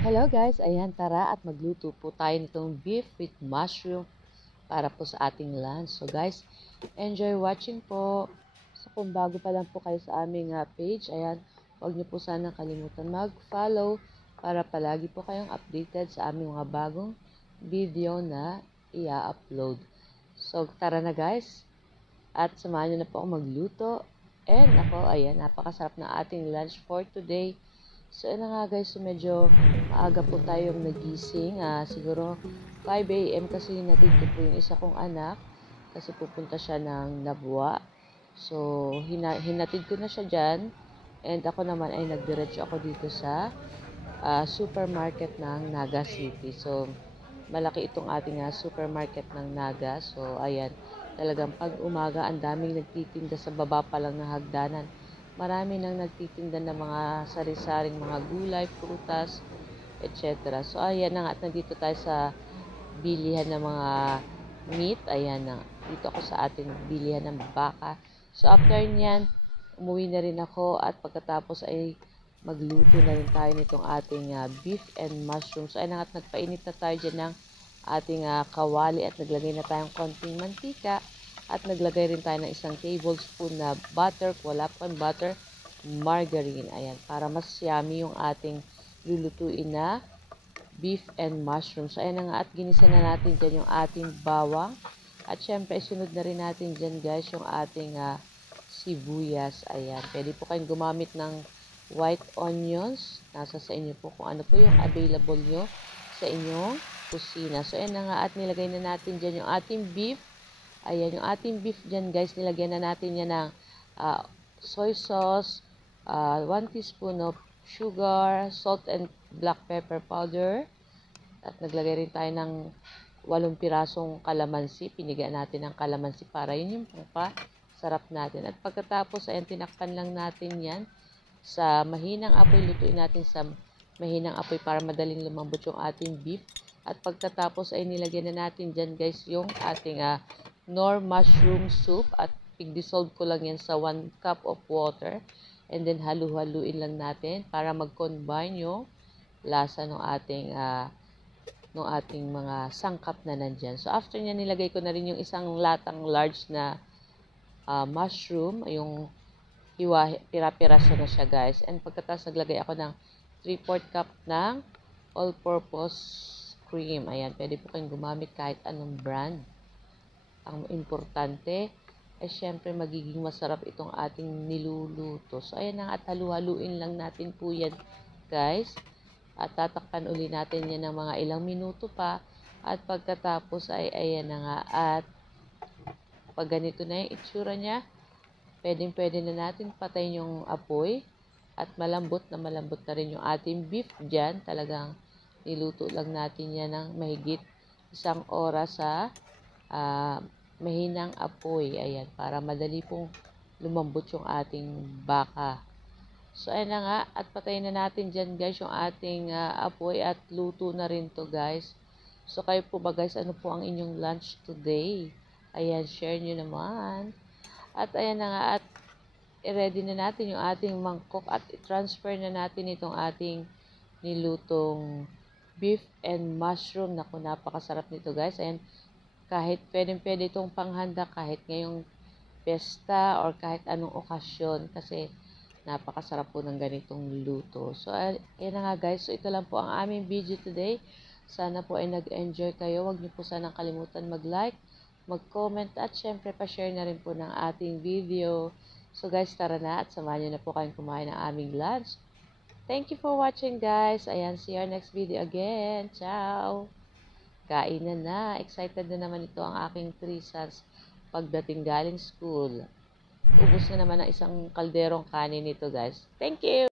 Hello guys, ayan tara at magluto po tayo nitong beef with mushroom para po sa ating lunch. So guys, enjoy watching po. So kung bago pa lang po kayo sa aming page, ayan, huwag niyo po sana kalimutan mag-follow para palagi po kayong updated sa aming mga bagong video na i-upload. So tara na guys, at samahan niyo na po ako magluto. And ako, ayan, napakasarap na ating lunch for today. So, yun na nga guys, so medyo maaga po tayong nagising. Siguro 5 a.m. kasi hinatid ko po yung isa kong anak kasi pupunta siya ng Nabwa. So, hinatid ko na siya dyan. And ako naman ay nagdiretso ako dito sa supermarket ng Naga City. So, malaki itong ating supermarket ng Naga. So, ayan, talagang pag umaga, ang daming nagtitinda sa baba pa lang ng hagdanan. Marami nang nagtitinda ng mga sari-saring mga gulay, prutas, etc. So, ayan na nga, at nandito tayo sa bilihan ng mga meat. Ayan na, dito ako sa ating bilihan ng baka. So, after nyan, umuwi na rin ako at pagkatapos ay magluto na rin tayo nitong ating beef and mushroom. So, ayan na nga, at nagpainit na tayo dyan ng ating kawali at naglagay na tayong konting mantika. At naglagay rin tayo ng isang tablespoon na butter, wala pang butter, margarine. Ayan, para mas yummy yung ating lulutuin na beef and mushroom. So, ayan na nga, at ginisa na natin dyan yung ating bawang. At syempre, isunod na rin natin dyan guys yung ating sibuyas. Ayan, pwede po kayong gumamit ng white onions. Nasa sa inyo po kung ano po yung available nyo sa inyong kusina. So, ayan na nga, at nilagay na natin dyan yung ating beef. Ayan, yung ating beef dyan guys, nilagyan na natin yan ng soy sauce, 1 teaspoon of sugar, salt and black pepper powder. At naglagay rin tayo ng 8 pirasong kalamansi. Pinigaan natin ang kalamansi para yun yung sarap natin. At pagkatapos, ayan, tinakpan lang natin yan sa mahinang apoy. Lutuin natin sa mahinang apoy para madaling lumambot yung ating beef. At pagkatapos ay nilagyan na natin dyan guys yung ating Knorr mushroom soup at pig-dissolve ko lang yan sa 1 cup of water. And then halu-haluin lang natin para mag-combine yung lasa ng ating mga sangkap na nandyan. So after niya nilagay ko na rin yung isang latang large na mushroom, yung pira-piraso na siya guys. And pagkatapos naglagay ako ng 3/4 cup ng all-purpose cream. Ayan, pwede po kayong gumamit kahit anong brand. Ang importante ay syempre magiging masarap itong ating niluluto. So, ayan na, at halu-haluin lang natin po yan, guys. At tatakpan uli natin yan ng mga ilang minuto pa. At pagkatapos ay ayan na nga. At pag ganito na yung itsura niya, pwede na natin patayin yung apoy. At malambot na rin yung ating beef dyan. Talagang niluto lang natin yan ng mahigit 1 oras sa mahinang apoy. Ayan, para madali pong lumambot yung ating baka. So, ayan na nga. At patayin na natin dyan guys yung ating apoy at luto na rin to guys. So, kayo po ba guys, ano po ang inyong lunch today? Ayan, share nyo naman. At ayan na nga, at i-ready na natin yung ating mangkok at i-transfer na natin itong ating nilutong beef and mushroom. Naku, napakasarap nito guys. Ayan, kahit pwede itong panghanda kahit ngayong pesta or kahit anong okasyon kasi napakasarap po ng ganitong luto. So, ayan na nga guys. So, ito lang po ang aming video today. Sana po ay nag-enjoy kayo. Huwag niyo po sanang kalimutan mag-like, mag-comment at syempre pa-share na rin po ng ating video. So guys, tara na at samahan niyo na po kayong kumain ng aming lunch. Thank you for watching guys. Ayan, see you next video again. Ciao! Kainan na. Excited na naman ito ang aking 3 sons pagdating galing school. Ubus na naman ang isang kalderong kanin nito guys. Thank you!